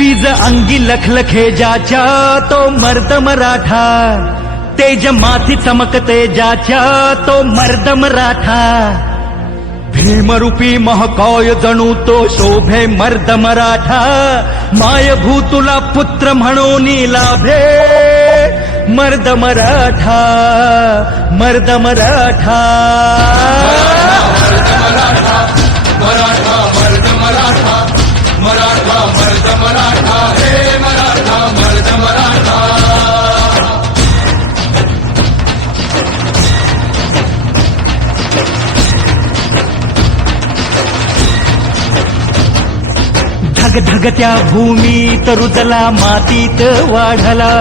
वीज अंगी लखलखे ज्याच्या तो मर्द मराठा, तेज माथी चमकते ज्याच्या तो मर्द मराठा, भीमरूपी महाकाय जणू तो शोभे मर्द मराठा, मायभूतुला पुत्र म्हणून लाभे मर्द मराठा, मर्द मराठा, मराठा मर्द मराठा, मराठा मर्द मराठा, हे मराठा मर्द मराठा. धगधगत्या भूमीत रुजला मातीत वाढला,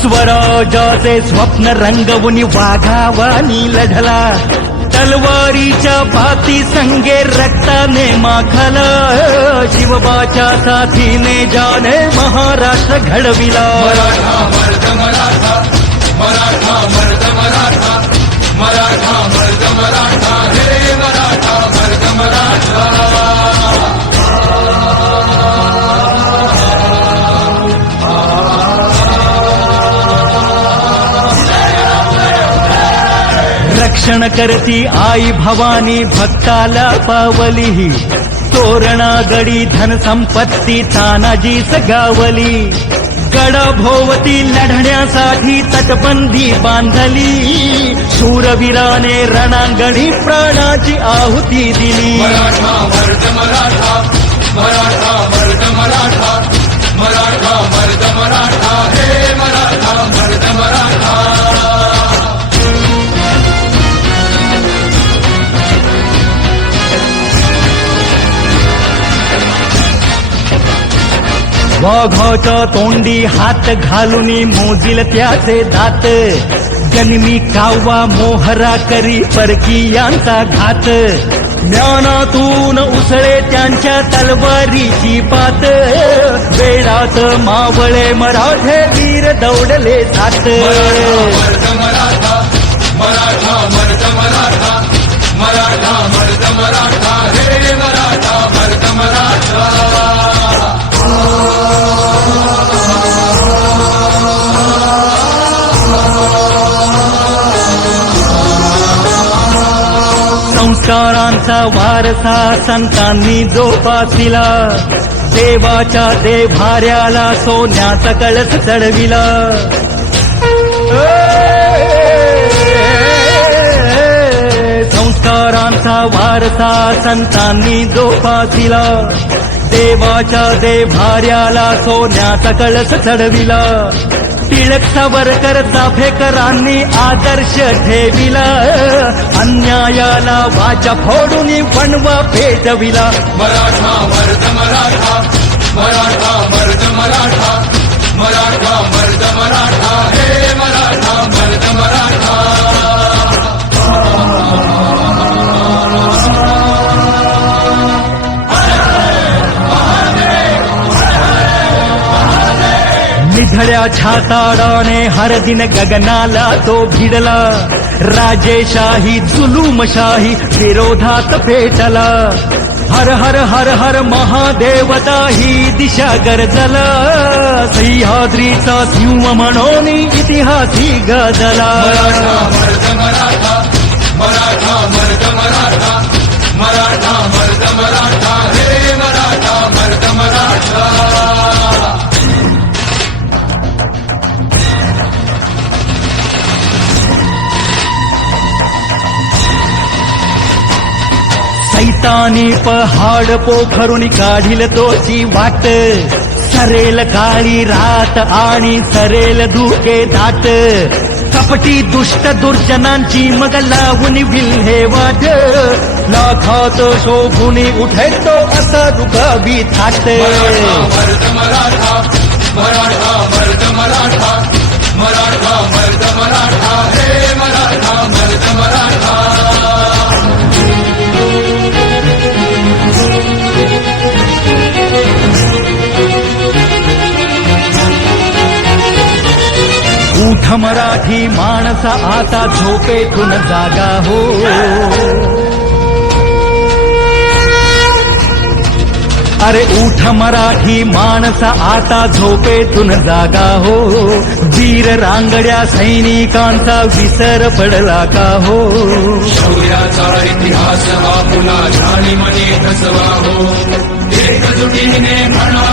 स्वराजाचे स्वप्न रंगवून वाघावानी लढला, तलवारीच्या भाती संगे रक्ताने माखला, शिवबाच्या साथीने जाने महाराष्ट्र घडविला. मराठा मर्द मराठा, मराठा मर्द मराठा, मराठा मर्द मराठा, हे मराठा मर्द मराठा. रक्षण करती आई भवानी भक्ताला पावली, तोरणा गडी धन संपत्ती तानाजीच गावली, गडाभोवती लढण्यासाठी तटबंदी बांधली, शूरवीराने रणांगणी प्राणाची आहुती दिली. मराठा मर्द मराठा, मराठा मर्द मराठा, मराठा मर्द मराठा, हे मराठा मर्द मराठा. वाघाच्या तोंडी हात घालून मोजील त्याचे दात, जन्मी कावा मोहरा करी परकीयांचा घात, ज्ञानातून उसळे त्यांच्या तलवारीची पात, वेळात मावळे मराठे वीर दौडले जात. मर्द मराठा, मराठा मर्द मराठा, मराठा मर्द मराठा, हे मराठा मर्द मराठा. संस्कारांचा वारसा संतांनी जोपासिला, देवाच्या देभाऱ्याला सोन्याचा कळस चढविला. संस्कारांचा वारसा संतांनी जोपासिला, देवाच्या देभाऱ्याला सोन्याचा कळस चढविला, टिळक सावरकर चाफेकरांनी आदर्श ठेविला, अन्यायाला वाचा फोडून वणवा पेटविला. मराठा मर्द मराठा, मराठा मर्द मराठा, मराठा मर्द मराठा, हे मराठा मर्द मराठा. निधड्या छाताडाने हर दिन गगनाला तो भिडला, राजेशाही जुलूमशाही विरोधात पेटला, हर हर हर हर महादेवता ही दिशा गरजला, सह्याद्रीचा सिंह म्हणून इतिहासी गाजला. मराठा मर्द मराठा, मराठा मर्द मराठा, मराठा मर्द मराठा, हे मराठा मर्द मराठा. सैतानी पहाड पोखरून काढील तोची वाट, सरेल काळी रात आणि सरेल धुके दाट, कपटी दुष्ट दुर्जनांची मग लावून विल्हेवाट, लाखात शोभून उठेतो असा रुगावी थाट. मराठा मर्द मराठा, मराठा मर्द मराठा, मराठा मर्द मराठा, हे मराठा मर्द मराठा. उठ मराठी माणसा आता झोपेतून जागा हो, अरे उठ मराठी माणसा आता झोपेतून जागा हो, वीर रांगड्या सैनिकांचा विसर पडला का हो. शौर्याचा इतिहास हा पुन्हा जाणीमनी ठसवा हो, एकजुटीने म्हणा